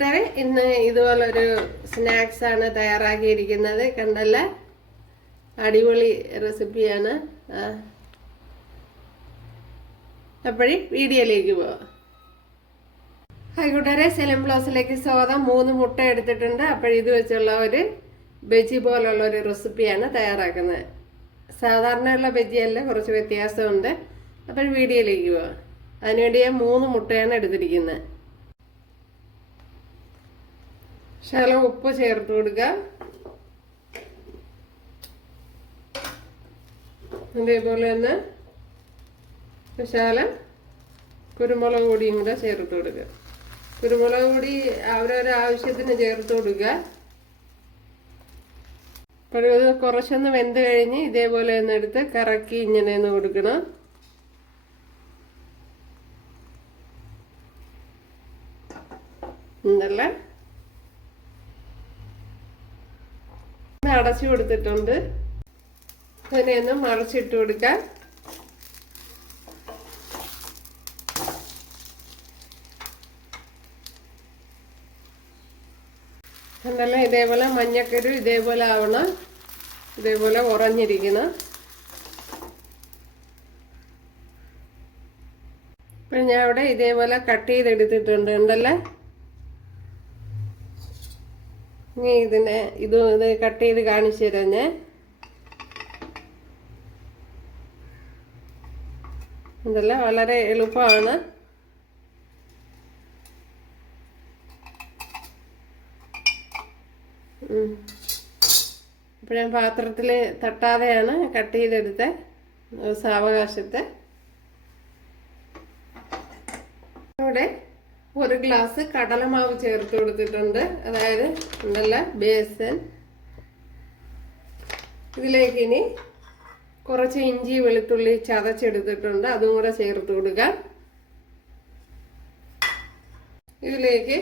കൂട്ടുകാരെ, ഇന്ന് ഇതുപോലൊരു സ്നാക്സ് ആണ് തയ്യാറാക്കിയിരിക്കുന്നത്. കണ്ടല്ല, അടിപൊളി റെസിപ്പിയാണ്. അപ്പോഴേ വീഡിയോയിലേക്ക് പോവാം. ഹായ് കൂട്ടുകാരെ, സെലം ബ്ലോസിലേക്ക് സ്വാഗതം. 3 മുട്ട എടുത്തിട്ടുണ്ട്. ഇത് വെച്ചുള്ള ഒരു ബജി പോലുള്ള ഒരു റെസിപ്പിയാണ് തയ്യാറാക്കുന്നത്. സാധാരണയുള്ള ബജിയല്ല, കുറച്ച് വ്യത്യാസമുണ്ട്. അപ്പോൾ വീഡിയോയിലേക്ക് പോവാം. അതിനുവേണ്ടി ഞാൻ 3 മുട്ടയാണ് എടുത്തിരിക്കുന്നത്. ശകലം ഉപ്പ് ചേർത്ത് കൊടുക്കുക. അതേപോലെ തന്നെ ശകലം കുരുമുളക് പൊടിയും കൂടെ ചേർത്ത് കൊടുക്കുക. കുരുമുളക് പൊടി അവരവരുടെ ആവശ്യത്തിന് ചേർത്ത് കൊടുക്കുക. അപ്പോൾ ഇത് കുറച്ചൊന്ന് വെന്ത് കഴിഞ്ഞ് ഇതേപോലെ ഒന്ന് എടുത്ത് കറക്കി ഇങ്ങനെ ഒന്ന് കൊടുക്കണം. എന്തല്ല അടച്ചു കൊടുത്തിട്ടുണ്ട്. അതിനെയൊന്ന് മറിച്ചിട്ട് കൊടുക്കാം. എന്നല്ല ഇതേപോലെ മഞ്ഞക്കരു ഇതേപോലെ ആവണം, ഇതേപോലെ ഉറഞ്ഞിരിക്കണം. ഇപ്പം ഞാൻ ഇവിടെ ഇതേപോലെ കട്ട് ചെയ്തെടുത്തിട്ടുണ്ട്. ഉണ്ടല്ലേ, ഇനി ഇത് കട്ട് ചെയ്ത് കാണിച്ചു തരാം ഞാൻ. ഇതല്ല വളരെ എളുപ്പമാണ്. ഇപ്പം ഞാൻ പാത്രത്തിൽ തട്ടാതെയാണ് കട്ട് ചെയ്തെടുത്ത സാവകാശത്തെ. ഇവിടെ 1 ഗ്ലാസ് കടലമാവ് ചേർത്ത് കൊടുത്തിട്ടുണ്ട്. അതായത് ഉണ്ടല്ല ബേസൻ. ഇതിലേക്ക് ഇനി കുറച്ച് ഇഞ്ചി വെളുത്തുള്ളി ചതച്ചെടുത്തിട്ടുണ്ട്, അതും കൂടെ ചേർത്ത് കൊടുക്കുക. ഇതിലേക്ക്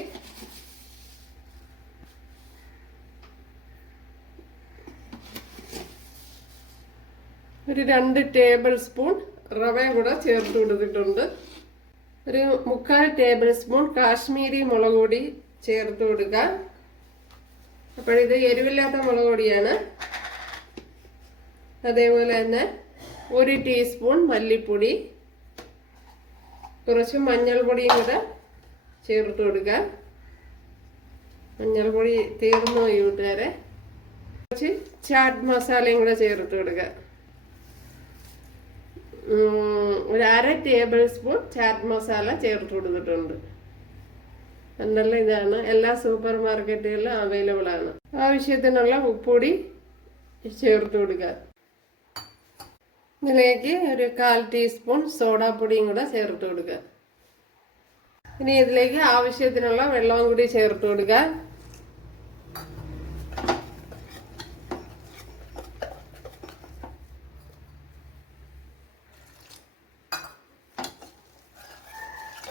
ഒരു 2 ടേബിൾ സ്പൂൺ റവയും കൂടെ ചേർത്ത് കൊടുത്തിട്ടുണ്ട്. ഒരു 3/4 ടേബിൾ സ്പൂൺ കാശ്മീരി മുളക് പൊടി ചേർത്ത് കൊടുക്കുക. അപ്പോഴിത് എരിവില്ലാത്ത മുളക് പൊടിയാണ്. അതേപോലെ തന്നെ 1 ടീസ്പൂൺ മല്ലിപ്പൊടി, കുറച്ച് മഞ്ഞൾപ്പൊടിയും കൂടെ ചേർത്ത് കൊടുക്കുക. മഞ്ഞൾപ്പൊടി തീർന്നു പോയി കൂട്ടുകാരെ. കുറച്ച് ചാറ്റ് മസാലയും കൂടെ ചേർത്ത് കൊടുക്കുക. ഒരു 1/2 ടേബിൾ സ്പൂൺ ചാറ്റ് മസാല ചേർത്ത് കൊടുത്തിട്ടുണ്ട്. എന്നല്ല ഇതാണ് എല്ലാ സൂപ്പർ മാർക്കറ്റുകളിലും അവൈലബിൾ ആണ്. ആവശ്യത്തിനുള്ള ഉപ്പുപൊടി ചേർത്ത് കൊടുക്കുക. ഇതിലേക്ക് ഒരു 1/4 ടീസ്പൂൺ സോഡാപ്പൊടിയും കൂടെ ചേർത്ത് കൊടുക്കുക. ഇനി ഇതിലേക്ക് ആവശ്യത്തിനുള്ള വെള്ളവും കൂടി ചേർത്ത് കൊടുക്കുക.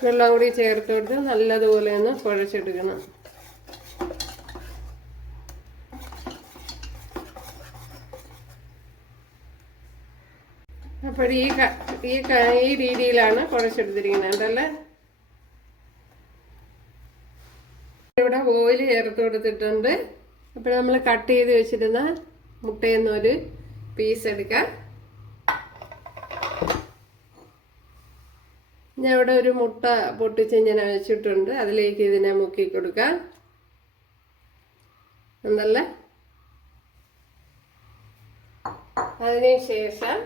വെള്ളം കൂടി ചേർത്ത് കൊടുത്ത് നല്ലതുപോലെ ഒന്ന് കുഴച്ചെടുക്കണം. അപ്പോൾ ഈ രീതിയിലാണ് കുഴച്ചെടുത്തിരിക്കുന്നത്. അതല്ലേ, ഇവിടെ ഓയിൽ ചേർത്ത് കൊടുത്തിട്ടുണ്ട്. അപ്പോൾ നമ്മൾ കട്ട് ചെയ്ത് വെച്ചിരുന്ന മുട്ടയിൽ നിന്ന് ഒരു പീസ് എടുക്കാം. ഞാൻ ഇവിടെ ഒരു മുട്ട പൊട്ടിച്ച് ഇങ്ങനെ വെച്ചിട്ടുണ്ട്. അതിലേക്ക് ഇതിനെ മുക്കി കൊടുക്കാം. എന്നല്ല, അതിനുശേഷം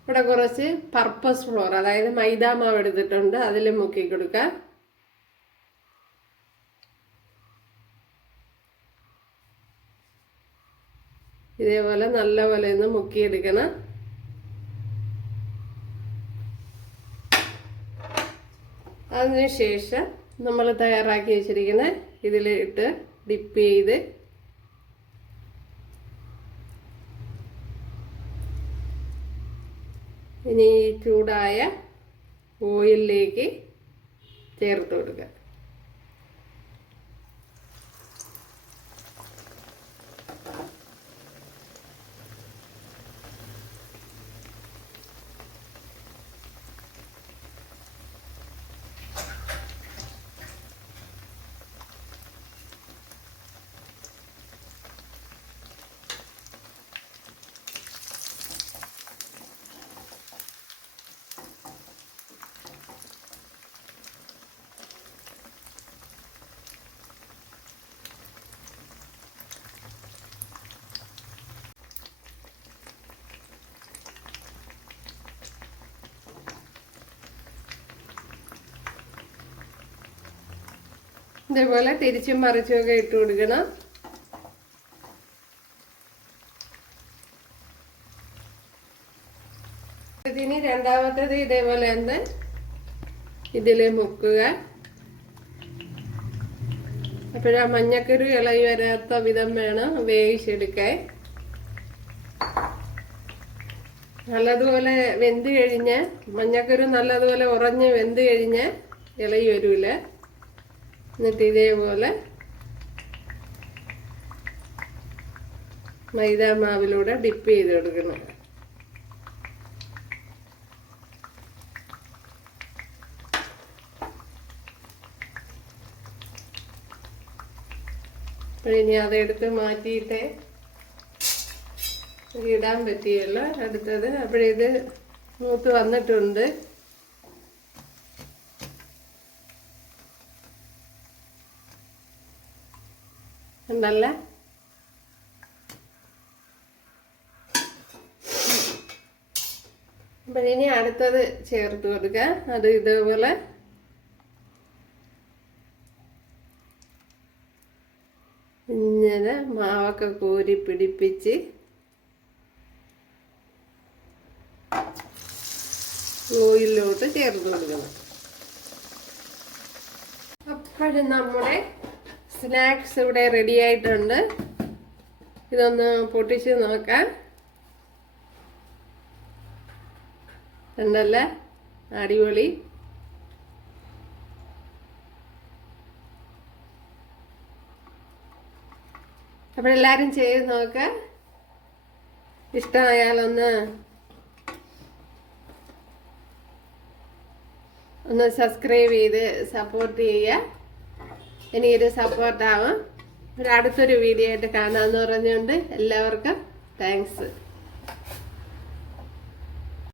ഇവിടെ കുറച്ച് പർപ്പസ് ഫ്ലോർ, അതായത് മൈദാമാവ് എടുത്തിട്ടുണ്ട്, അതിൽ മുക്കി കൊടുക്കാം. ഇതേപോലെ നല്ലപോലെ ഒന്ന് മുക്കിയെടുക്കണം. അതിനുശേഷം നമ്മൾ തയ്യാറാക്കി വെച്ചിരിക്കുന്ന ഇതിലിട്ട് ഡിപ്പ് ചെയ്ത് ഇനി ചൂടായ ഓയിലിലേക്ക് ചേർത്ത് കൊടുക്കുക. ഇതേപോലെ തിരിച്ചും മറിച്ചും ഒക്കെ ഇട്ട് കൊടുക്കണം. ഇതിന് രണ്ടാമത്തേത് ഇതേപോലെ തന്നെ ഇതില് മുക്കുക. അപ്പോഴാ മഞ്ഞക്കരു ഇളകി വരാത്ത വിധം വേണം വേവിച്ചെടുക്കാൻ. നല്ലതുപോലെ വെന്ത് കഴിഞ്ഞ് മഞ്ഞക്കരു നല്ലതുപോലെ ഉറഞ്ഞ് വെന്ത് കഴിഞ്ഞ് ഇളകി വരൂല. എന്നിട്ട് ഇതേപോലെ മൈദാ മാവിലൂടെ ഡിപ്പ് ചെയ്ത് കൊടുക്കണം. ഇനി അതെടുത്ത് മാറ്റിയിട്ട് ഇടാൻ പറ്റിയല്ല അടുത്തത്. അപ്പോഴിത് മൂത്ത് വന്നിട്ടുണ്ട്. ഉണ്ടല്ലേ? അപ്പോഴിനി അടുത്തത് ചേർത്ത് കൊടുക്കുക. അത് ഇതേപോലെ ഇങ്ങനെ മാവൊക്കെ കോരി പിടിപ്പിച്ച് ഓയിലോട്ട് ചേർത്ത് കൊടുക്കണം. അപ്പോഴും നമ്മുടെ സ്നാക്സ് ഇവിടെ റെഡി ആയിട്ടുണ്ട്. ഇതൊന്ന് പൊട്ടിച്ച് നോക്കാം. ഉണ്ടല്ലേ? അടിപൊളി. അപ്പോൾ എല്ലാവരും ചെയ്ത് നോക്കുക. ഇഷ്ടമായാലൊന്ന് സബ്സ്ക്രൈബ് ചെയ്ത് സപ്പോർട്ട് ചെയ്യുക. എനിക്കൊരു സപ്പോർട്ടാവും. അടുത്തൊരു വീഡിയോ ആയിട്ട് കാണാമെന്ന് പറഞ്ഞുകൊണ്ട് എല്ലാവർക്കും താങ്ക്സ്.